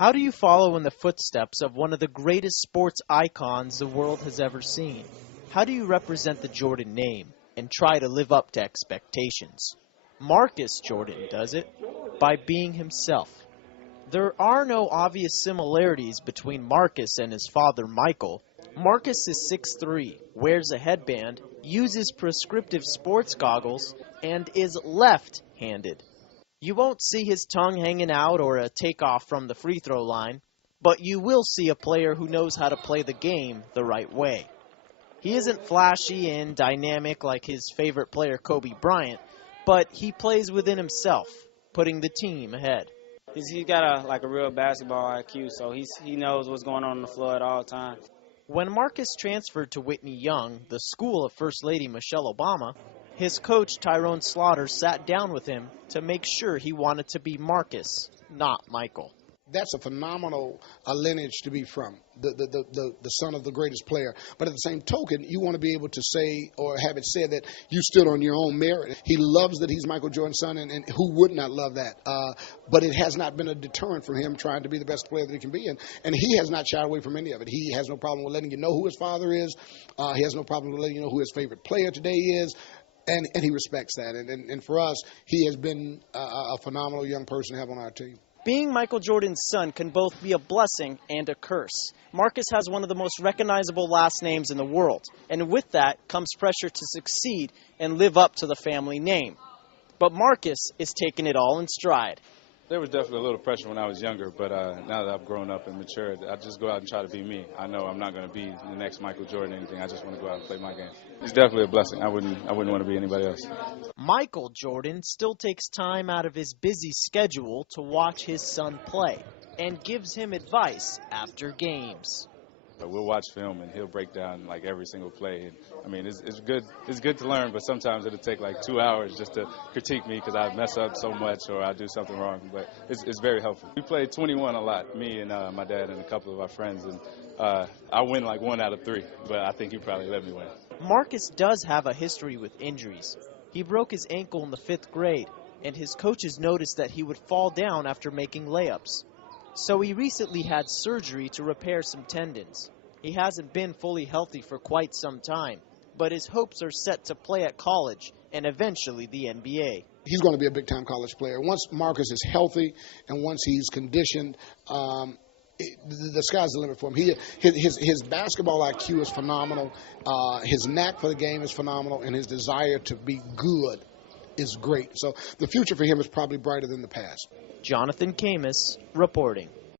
How do you follow in the footsteps of one of the greatest sports icons the world has ever seen? How do you represent the Jordan name and try to live up to expectations? Marcus Jordan does it by being himself. There are no obvious similarities between Marcus and his father Michael. Marcus is 6'3", wears a headband, uses prescriptive sports goggles, and is left-handed. You won't see his tongue hanging out or a takeoff from the free throw line, but you will see a player who knows how to play the game the right way. He isn't flashy and dynamic like his favorite player Kobe Bryant, but he plays within himself, putting the team ahead. He's got a real basketball IQ, so he knows what's going on the floor at all times. When Marcus transferred to Whitney Young, the school of First Lady Michelle Obama, his coach Tyrone Slaughter sat down with him to make sure he wanted to be Marcus, not Michael. That's a phenomenal lineage to be from, the son of the greatest player. But at the same token, you want to be able to say or have it said that you stood on your own merit. He loves that he's Michael Jordan's son, and who would not love that? But it has not been a deterrent for him trying to be the best player that he can be. And he has not shied away from any of it. He has no problem with letting you know who his father is. He has no problem with letting you know who his favorite player today is. And he respects that. And for us, he has been a phenomenal young person to have on our team. Being Michael Jordan's son can both be a blessing and a curse. Marcus has one of the most recognizable last names in the world, and with that comes pressure to succeed and live up to the family name. But Marcus is taking it all in stride. There was definitely a little pressure when I was younger, but now that I've grown up and matured, I just go out and try to be me. I know I'm not going to be the next Michael Jordan or anything. I just want to go out and play my game. It's definitely a blessing. I wouldn't want to be anybody else. Michael Jordan still takes time out of his busy schedule to watch his son play and gives him advice after games. We'll watch film and he'll break down like every single play. And, I mean, it's good. It's good to learn, but sometimes it'll take like 2 hours just to critique me because I mess up so much or I do something wrong. But it's very helpful. We played 21 a lot, me and my dad and a couple of our friends, and I win like 1 out of 3. But I think he probably let me win. Marcus does have a history with injuries. He broke his ankle in the 5th grade, and his coaches noticed that he would fall down after making layups. So he recently had surgery to repair some tendons. He hasn't been fully healthy for quite some time, but his hopes are set to play at college and eventually the NBA. He's going to be a big-time college player. Once Marcus is healthy and once he's conditioned, the sky's the limit for him. His basketball IQ is phenomenal. His knack for the game is phenomenal, and his desire to be good is great. So the future for him is probably brighter than the past. Jonathan Khamis reporting.